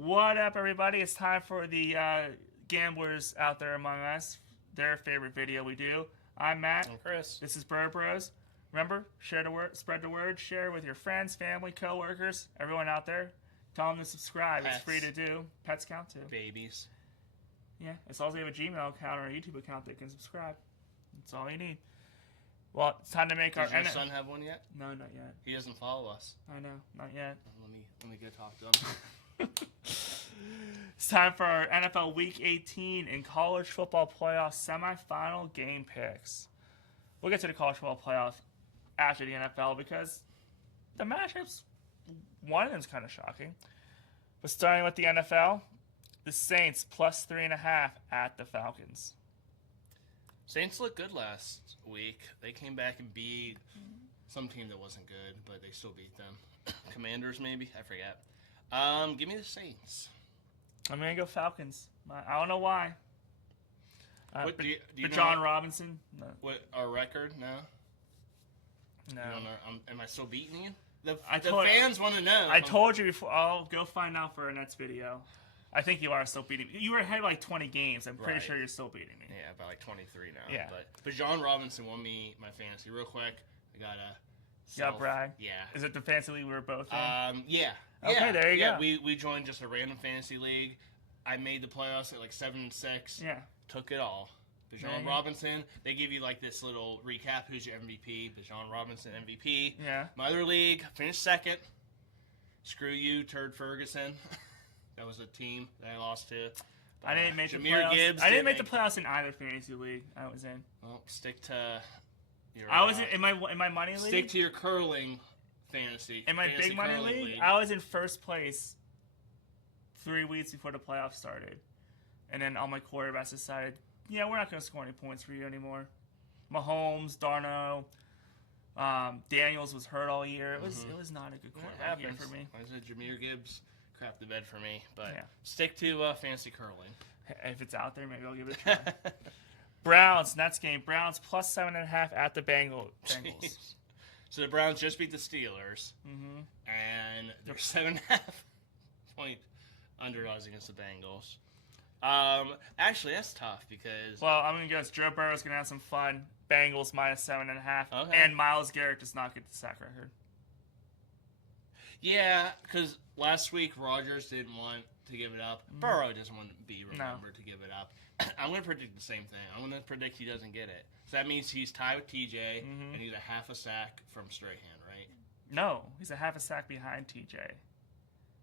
What up, everybody? It's time for the gamblers out there among us, their favorite video we do. I'm Matt. I'm Chris. This is Bird Bros. Remember, share the word, spread the word, share with your friends, family, coworkers, everyone out there. Tell them to subscribe. Pets. It's free to do. Pets count too. Babies. Yeah, as long as you have a Gmail account or a YouTube account that can subscribe. That's all you need. Well, it's time to make Does our... your son have one yet? No, not yet. He doesn't follow us. I know, not yet. Let me go talk to him. It's time for our NFL Week 18 and college football playoff semifinal game picks. We'll get to the college football playoff after the NFL because the matchups, one of them's kind of shocking. But starting with the NFL, the Saints plus 3.5 at the Falcons. Saints looked good last week. They came back and beat some team that wasn't good, but they still beat them. Commanders, maybe? I forget. Give me the Saints. I'm going to go Falcons. I don't know why. What, do you know John Robinson? No. What, our record? No? No. You don't know, am I still beating you? The told- fans want to know. I told you before. I'll go find out for our next video. I think you are still beating me. You were ahead by like 20 games. I'm pretty Right. sure you're still beating me. Yeah, about like 23 now. Yeah. But John Robinson won me my fantasy real quick. I got a... You got brag? Yeah. Is it the fantasy league we were both in? Yeah. Okay, Yeah. there you go. We joined just a random fantasy league. I made the playoffs at like 7-6. Yeah. Took it all. There Bijan you go. Robinson. They give you like this little recap. Who's your MVP? Bijan Robinson MVP. Yeah. My other league finished second. Screw you, Turd Ferguson. That was a team that I lost to. I didn't make the Jameer playoffs. Gibbs I didn't make the playoffs in either fantasy league I was in. Well, stick to your. I was in my money league. Stick to your curling fantasy. In my fantasy big money curling league, I was in first place 3 weeks before the playoffs started, and then all my quarterbacks decided, yeah, we're not going to score any points for you anymore. Mahomes, Darno, Daniels was hurt all year. It was not a good quarterback year for me. I said Jameer Gibbs crapped the bed for me, but Yeah. stick to fantasy curling. If it's out there, maybe I'll give it a try. Browns, next game. Browns plus 7.5 at the Bengals. Jeez. So the Browns just beat the Steelers, and they're 7.5 point underdogs against the Bengals. Actually, that's tough because Well, I'm going to guess Joe Burrow's going to have some fun. Bengals minus 7.5. Okay. And Myles Garrett does not get the sack record. yeah, because last week Rodgers didn't want to give it up. Burrow doesn't want to be remembered to give it up. I'm going to predict the same thing. I'm going to predict he doesn't get it. So that means he's tied with TJ, and he's a half a sack from Strahan, right? No, he's a half a sack behind TJ.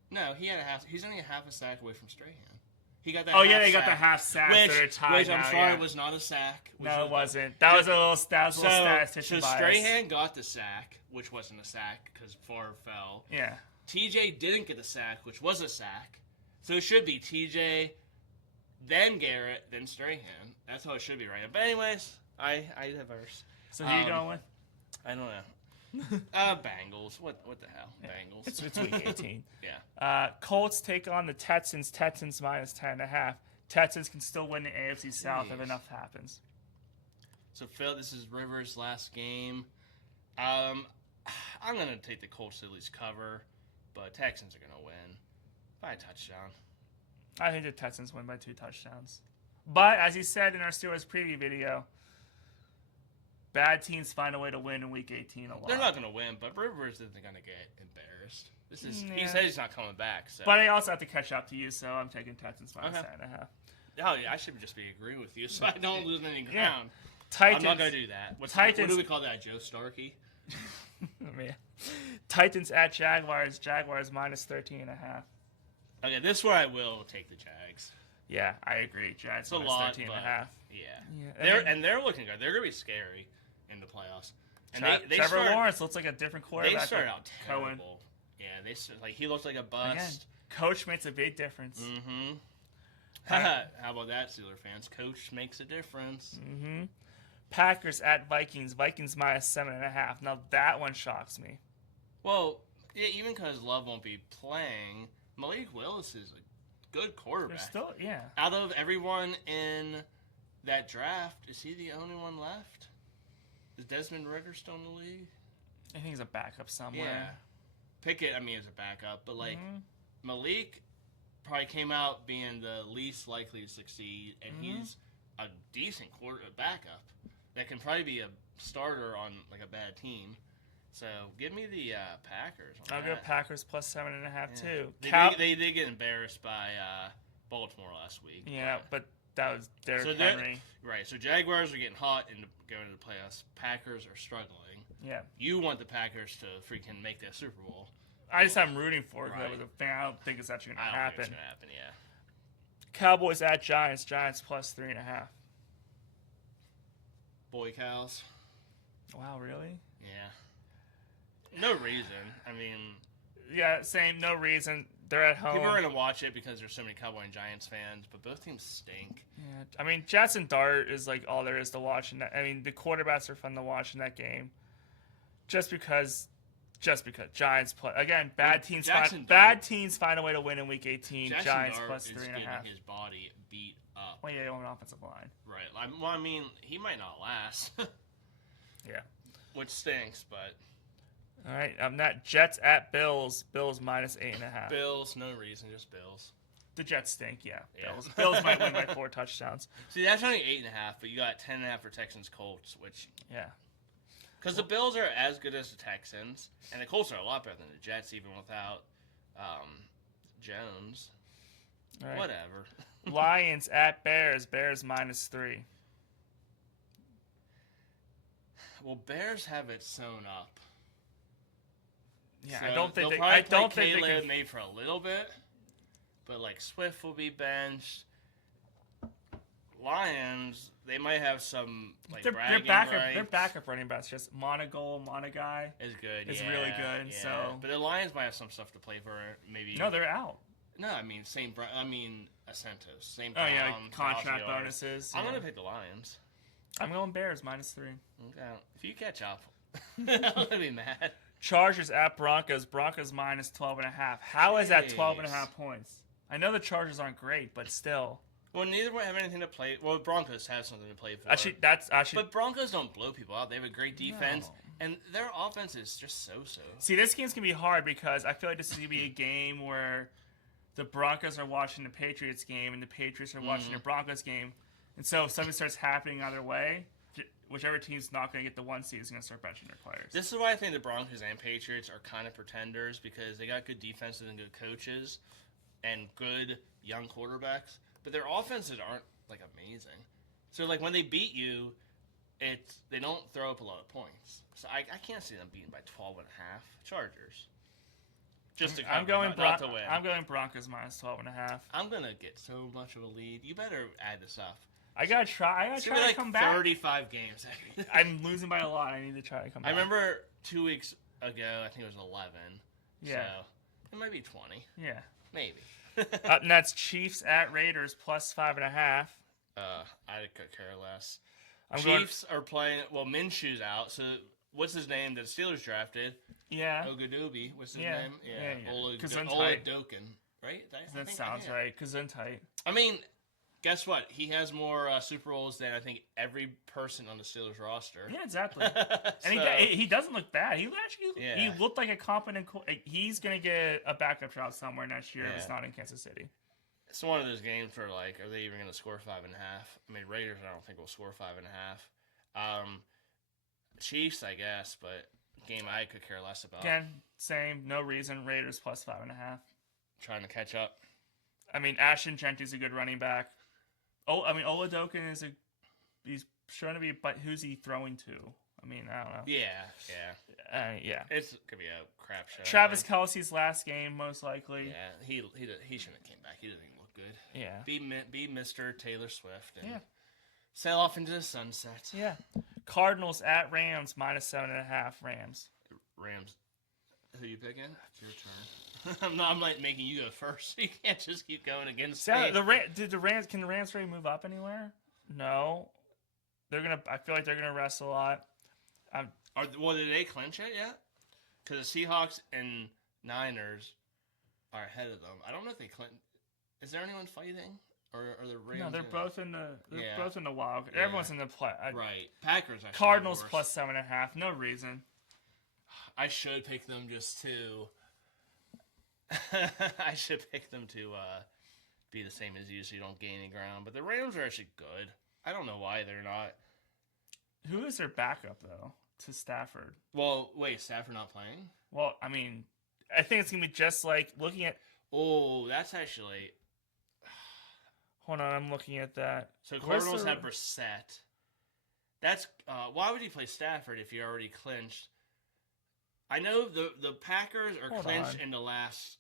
No, he's only a half a sack away from Strahan. He got that. Oh, half yeah, they got sack, the half sack. Which, They're tied which I'm now, sorry yeah. was not a sack. No, it wasn't. That was a little statistician So bias. Strahan got the sack, which wasn't a sack because Favre fell. Yeah. TJ didn't get the sack, which was a sack. So it should be TJ, then Garrett, then Strahan. That's how it should be right now. But anyways, I diverse. So who you going with? I don't know. Bengals. What the hell? Bengals. It's week 18. Yeah. Colts take on the Texans. Texans minus 10.5. Texans can still win the AFC South if Jeez. enough happens. So Phil, this is Rivers' last game. I'm gonna take the Colts to at least cover, but Texans are gonna win by a touchdown. I think the Texans win by 2 touchdowns. But, as you said in our Steelers preview video, bad teams find a way to win in Week 18 a lot. They're not gonna win, but Rivers isn't gonna get embarrassed. He Yeah. said he's not coming back. So. But I also have to catch up to you, so I'm taking Texans minus Okay. 10.5. Oh, yeah, I should just be agreeing with you, so I don't lose any ground. Titans, I'm not gonna do that. What Titans- do we call that, Joe Starkey? Man. Titans at Jaguars. Jaguars minus 13.5. Okay, this is where I will take the Jags. Yeah, I agree. Jags It's a minus lot, 13.5. Yeah. Yeah, They're looking good. They're gonna be scary in the playoffs. And Trevor Lawrence looks like a different quarterback. They started than out Cohen. terrible. Yeah, he looks like a bust. Again, coach makes a big difference. Mm-hmm. How about that, Steeler fans? Coach makes a difference. Mm-hmm. Packers at Vikings. Vikings minus 7.5. Now that one shocks me. Well, yeah, even because Love won't be playing, Malik Willis is a good quarterback. They're still, yeah. Out of everyone in that draft, is he the only one left? Is Desmond Ritter still in the league? I think he's a backup somewhere. Yeah. Pickett, I mean, as a backup, but like Malik probably came out being the least likely to succeed, and he's a decent backup that can probably be a starter on like a bad team. So give me the Packers. I'll go Packers plus 7.5 too. They did get embarrassed by Baltimore last week. Yeah, but that was Derrick Henry. Right. So Jaguars are getting hot and going to the playoffs. Packers are struggling. Yeah. You want the Packers to freaking make that Super Bowl. I'm rooting for it. Right. I don't think it's actually going to happen. I don't think it's going to happen, yeah. Cowboys at Giants. Giants plus 3.5. Boy cows. Wow, really? Yeah. No reason. I mean... Yeah, same. No reason. They're at home. People are going to watch it because there's so many Cowboy and Giants fans, but both teams stink. Yeah. I mean, Jets and Dart is like all there is to watch. I mean, the quarterbacks are fun to watch in that game. Just because Giants play again. Bad teams find a way to win in Week 18. Jackson Giants Dart plus is 3.5. getting his body beat up. Well, yeah, on an offensive line. Right. Well, I mean, he might not last. Yeah. Which stinks, but. All right. That Jets at Bills. Bills minus 8.5. Bills, no reason, just Bills. The Jets stink. Yeah. Bills might win by 4 touchdowns. See, that's only 8.5, but you got 10.5 for Texans Colts, which. Yeah. Because the Bills are as good as the Texans, and the Colts are a lot better than the Jets, even without Jones. Right. Whatever. Lions at Bears. Bears minus 3. Well, Bears have it sewn up. Yeah, so I don't think they. I don't think they can. Made for a little bit, but like Swift will be benched. Lions, they might have some like their backup running backs. Just Monaguy is good. Is really good. Yeah. So, but the Lions might have some stuff to play for. Maybe no, they're out. No, I mean Acentos, same. Oh yeah, contract bonuses. I'm gonna pick the Lions. I'm going Bears minus 3. Okay, if you catch up, I'm gonna be mad. Chargers at Broncos. Broncos minus 12.5. How is that 12.5 points? I know the Chargers aren't great, but still. Well, neither one have anything to play. Well, Broncos have something to play for. Actually. But Broncos don't blow people out. They have a great defense, and their offense is just so-so. See, this game's gonna be hard because I feel like this is gonna be a game where the Broncos are watching the Patriots game and the Patriots are watching the Broncos game, and so if something starts happening either way, whichever team's not gonna get the 1 seed is gonna start benching their players. This is why I think the Broncos and Patriots are kind of pretenders because they got good defenses and good coaches and good young quarterbacks. But their offenses aren't, like, amazing. So, like, when they beat you, they don't throw up a lot of points. So, I can't see them beaten by 12.5. Chargers. Just to cover, I'm going not to win. I'm going Broncos minus 12.5. I'm going to get so much of a lead. You better add this up. I gotta try to come back. 35 games. I'm losing by a lot. I need to try to come back. I remember 2 weeks ago, I think it was 11. Yeah. So, it might be 20. Yeah. Maybe. Up next, Chiefs at Raiders plus 5.5. I could care less. Chiefs are playing. Well, Minshew's out. So what's his name? That the Steelers drafted. Yeah. Ogadobi. What's his name? Yeah. Oladokin. Right. That sounds right. Gesundheit. I mean, guess what? He has more Super Bowls than I think every person on the Steelers roster. Yeah, exactly. And he doesn't look bad. He looked like a competent. He's gonna get a backup job somewhere next year if it's not in Kansas City. It's one of those games where like, are they even gonna score 5.5? I mean, Raiders, I don't think will score 5.5. Chiefs, I guess, but game I could care less about. Again, same. No reason. Raiders plus 5.5. Trying to catch up. I mean, Ashton Genty's a good running back. Oladokin he's trying to be, but who's he throwing to? I mean, I don't know. Yeah. It's gonna be a crap show. Travis Kelce's last game, most likely. Yeah, he shouldn't have came back. He doesn't even look good. Yeah. Be Mr. Taylor Swift and sail off into the sunset. Yeah. Cardinals at Rams minus 7.5. Rams. Who you picking? It's your turn. I'm like making you go first. You can't just keep going against me. Can the Rams really move up anywhere? No. I feel like they're gonna rest a lot. Did they clinch it yet? Because the Seahawks and Niners are ahead of them. I don't know if they clinch. Is there anyone fighting? Or are the Rams? No, they're both in the wild. Yeah. Everyone's in the play. Right. Packers. Cardinals plus 7.5. No reason. I should pick them just to I should pick them to be the same as you so you don't gain any ground. But the Rams are actually good. I don't know why they're not. Who is their backup, though, to Stafford? Well, wait, Stafford not playing? Well, I mean, I think it's going to be just like looking at... Oh, that's actually... Hold on, I'm looking at that. So Cardinals have Brissett. That's... why would he play Stafford if he already clinched? I know the Packers are clinched in the last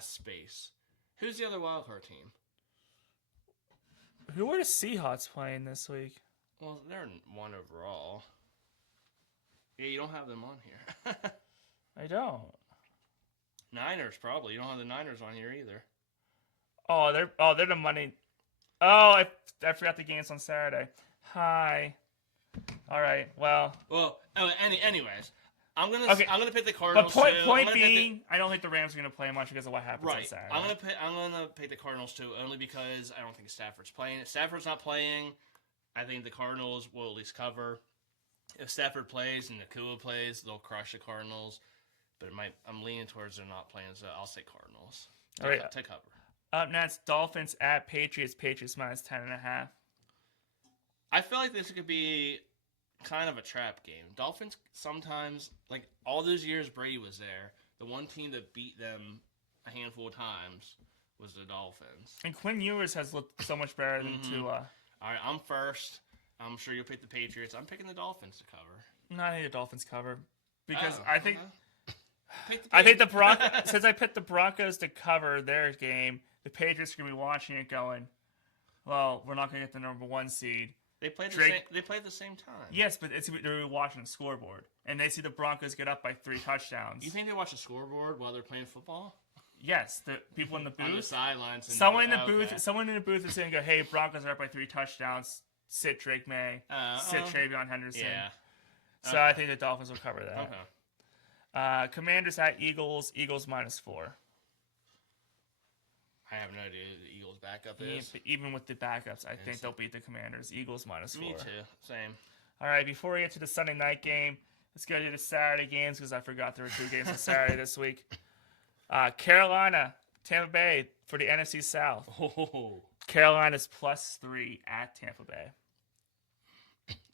space. Who's the other wildcard team? Who are the Seahawks playing this week? Well, they're 1 overall. Yeah, you don't have them on here. I don't. Niners, probably. You don't have the Niners on here either. Oh, they're the money. Oh, I forgot the games on Saturday. Hi. All right. Well, anyways, I'm gonna pick the Cardinals. But point being, I don't think the Rams are gonna play much because of what happens on Saturday. I'm gonna pick the Cardinals too, only because I don't think Stafford's playing. If Stafford's not playing, I think the Cardinals will at least cover. If Stafford plays and Nakua plays, they'll crush the Cardinals. But I'm leaning towards they're not playing, so I'll say Cardinals to cover. Up next, Dolphins at Patriots. Patriots minus 10.5. I feel like this could be kind of a trap game. Dolphins sometimes, like all those years Brady was there, the one team that beat them a handful of times was the Dolphins. And Quinn Ewers has looked so much better than Tua. All right, I'm first. I'm sure you'll pick the Patriots. I'm picking the Dolphins to cover. No, I think the Dolphins cover because I think the Broncos. Since I picked the Broncos to cover their game, the Patriots are gonna be watching it, going, "Well, we're not gonna get the number 1 seed." They play at the same time. Yes, but they're watching the scoreboard, and they see the Broncos get up by 3 touchdowns. You think they watch the scoreboard while they're playing football? Yes, the people in the booth, on the sidelines. Someone in the booth is going to go, "Hey, Broncos are up by 3 touchdowns. Sit Drake May. Sit Travion Henderson." Yeah. So I think the Dolphins will cover that. Okay. Commanders at Eagles. Eagles minus 4. I have no idea who the Eagles' backup is. Even with the backups, I think they'll beat the Commanders. Eagles minus 4. Me too. Same. All right, before we get to the Sunday night game, let's go to the Saturday games because I forgot there were 2 games on Saturday this week. Carolina, Tampa Bay for the NFC South. Oh. Carolina's plus 3 at Tampa Bay.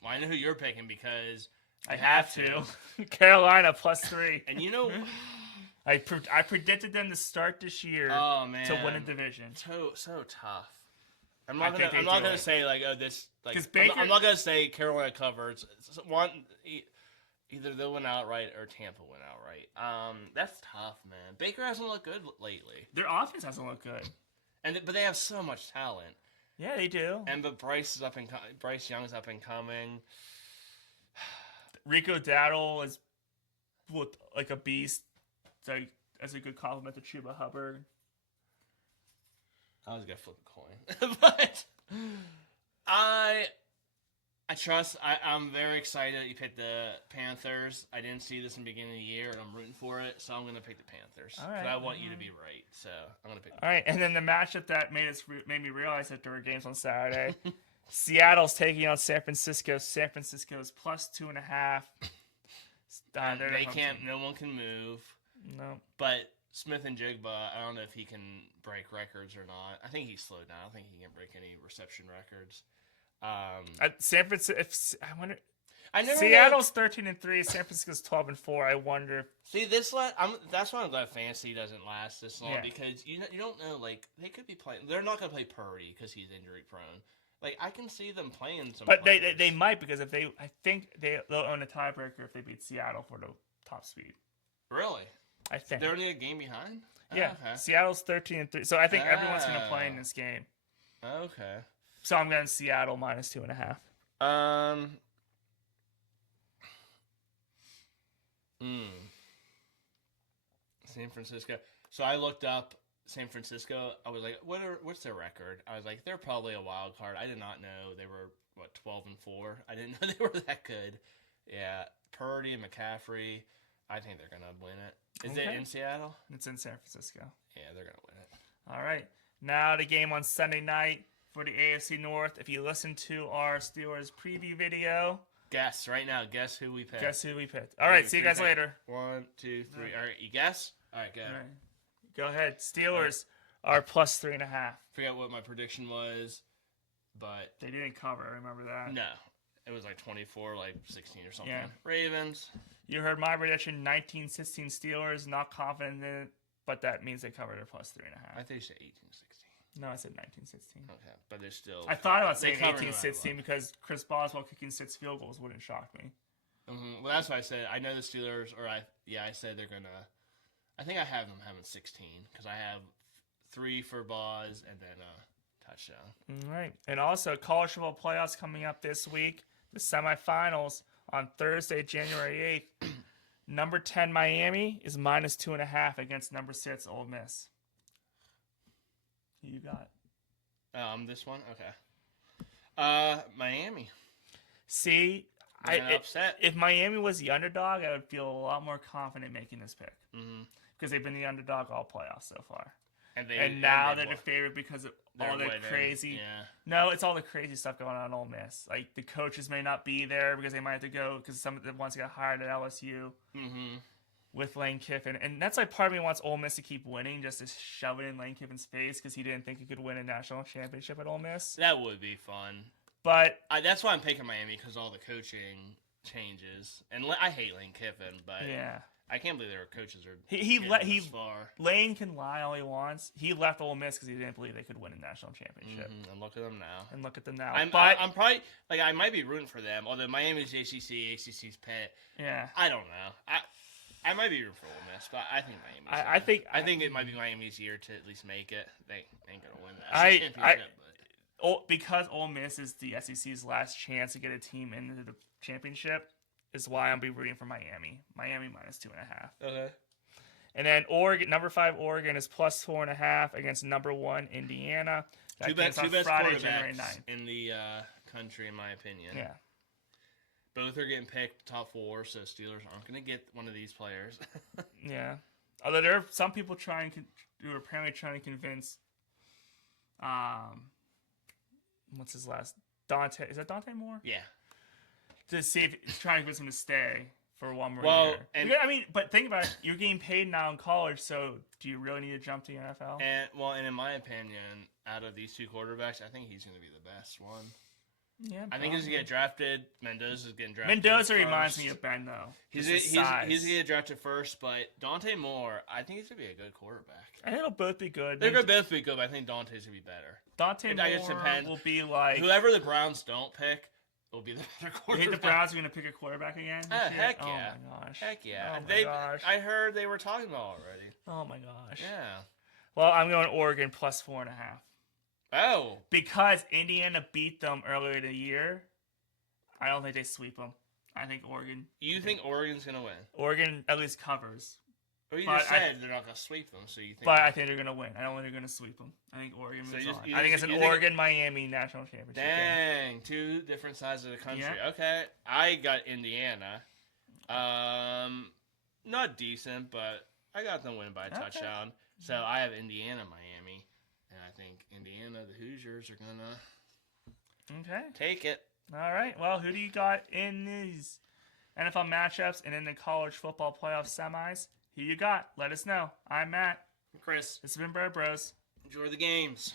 Well, I know who you're picking because I have to. Carolina plus 3. And you know... I predicted them to start this year to win a division. So tough. I'm not gonna say like this like I'm not gonna say Carolina covers. Either they'll win outright or Tampa win outright. That's tough, man. Baker hasn't looked good lately. Their offense hasn't looked good, but they have so much talent. Yeah, they do. And Bryce Young's up and coming. Rico Dowdle is looked like a beast. As a good compliment to Chuba Hubbard. I was gonna flip a coin, but I trust. I'm very excited that you picked the Panthers. I didn't see this in the beginning of the year, and I'm rooting for it, so I'm gonna pick the Panthers. All right. I want you to be right, so I'm gonna pick. All right, and then the matchup that made me realize that there were games on Saturday. Seattle's taking on San Francisco. San Francisco's plus 2.5. They can't. No one can move. No. But Smith and Jigba, I don't know if he can break records or not. I think he's slowed down. I don't think he can break any reception records. San Francisco. I wonder. Seattle's 13-3. San Francisco's 12-4. I wonder. See this. That's why I'm glad fantasy doesn't last this long because you don't know. Like they could be playing. They're not gonna play Purdy because he's injury prone. Like I can see them playing some. But they might because I think they'll own a tiebreaker if they beat Seattle for the top speed. Really? I think they're only a game behind. Yeah, okay. Seattle's 13-3, so I think everyone's gonna play in this game. Okay. So I'm going Seattle minus 2.5. San Francisco. So I looked up San Francisco. I was like, what's their record? I was like, they're probably a wild card. I did not know they were 12-4. I didn't know they were that good. Yeah, Purdy and McCaffrey. I think they're going to win it. Is it in Seattle? It's in San Francisco. Yeah, they're going to win it. All right. Now the game on Sunday night for the AFC North. If you listen to our Steelers preview video. Guess right now. Guess who we picked. Guess who we picked. All right. See you guys later. 1, 2, 3. All right. You guess? All right, go. Go ahead. Steelers are plus 3.5. Forget what my prediction was, but They didn't cover. I remember that. no. It was like 24, like 16 or something. Yeah. Ravens. You heard my prediction, 19-16 Steelers. Not confident in it, but that means they covered it plus 3.5. I think you said 18-16. No, I said 19-16. Okay, but they're still... I thought about saying covered 18-16 because Chris Boswell kicking 6 field goals wouldn't shock me. Mm-hmm. Well, that's what I said. I know the Steelers, I said they're going to... I think I have them having 16 because I have 3 for Boz and then a touchdown. All right. And also, college football playoffs coming up this week. The semifinals on Thursday, January 8th. Number 10 Miami is minus 2.5 against number 6 Ole Miss. Who you got? This one? Okay. Miami. See, upset. If Miami was the underdog, I would feel a lot more confident making this pick. Mm-hmm. Because they've been the underdog all playoffs so far. And now they're the favorite because of all the crazy... Yeah. No, it's all the crazy stuff going on in Ole Miss. Like, the coaches may not be there because they might have to go because some of the ones got hired at LSU with Lane Kiffin. And that's like part of me wants Ole Miss to keep winning just to shove it in Lane Kiffin's face because he didn't think he could win a national championship at Ole Miss. That would be fun. But... that's why I'm picking Miami because all the coaching changes. And I hate Lane Kiffin, but... Yeah. I can't believe their coaches are he this far. Lane can lie all he wants. He left Ole Miss because he didn't believe they could win a national championship. And look at them now. I'm probably I might be rooting for them. Although Miami's ACC's pet. Yeah. I don't know. I might be rooting for Ole Miss, but I think Miami's. I think it might be Miami's year to at least make it. They ain't gonna win that championship. Because Ole Miss is the SEC's last chance to get a team into the championship. Is why I'll be rooting for Miami. Miami minus 2.5. Okay. And then Oregon, number 5 Oregon is plus 4.5 against number 1 Indiana. Two best quarterbacks in the country, in my opinion. Yeah. Both are getting picked top 4, so Steelers aren't going to get one of these players. Yeah. Although there are some people who are apparently trying to convince, what's his last? Dante. Is that Dante Moore? Yeah. To see if it's trying to convince him to stay for one more year. And but think about it. You're getting paid now in college, so do you really need to jump to the NFL? And in my opinion, out of these 2 quarterbacks, I think he's going to be the best one. Yeah, I think he's going to get drafted. Mendoza's getting drafted. Mendoza reminds me of Ben, though. He's going to get drafted first, but Dante Moore, I think he's going to be a good quarterback. I think they'll both be good. They're going to both be good, but I think Dante's going to be better. Dante Moore will be like... Whoever the Browns don't pick will be the better quarterback. You think the Browns are going to pick a quarterback again? Heck yeah. Oh, my gosh. Heck yeah. Oh, my gosh. I heard they were talking about it already. Oh, my gosh. Yeah. Well, I'm going Oregon plus 4.5. Oh. Because Indiana beat them earlier in the year, I don't think they sweep them. I think Oregon... You think Oregon's going to win? Oregon at least covers. Well, you just said they're not going to sweep them, so you think... But I think they're going to win. I don't think they're going to sweep them. I think Oregon moves on. I think it's an Oregon-Miami national championship game. game. 2 different sides of the country. Yeah. Okay. I got Indiana. Not decent, but I got them winning by a touchdown. So I have Indiana, Miami. And I think Indiana, the Hoosiers, are going to take it. All right. Well, who do you got in these NFL matchups and in the college football playoff semis? Who you got? Let us know. I'm Matt. Chris. This has been Bird Bros. Enjoy the games.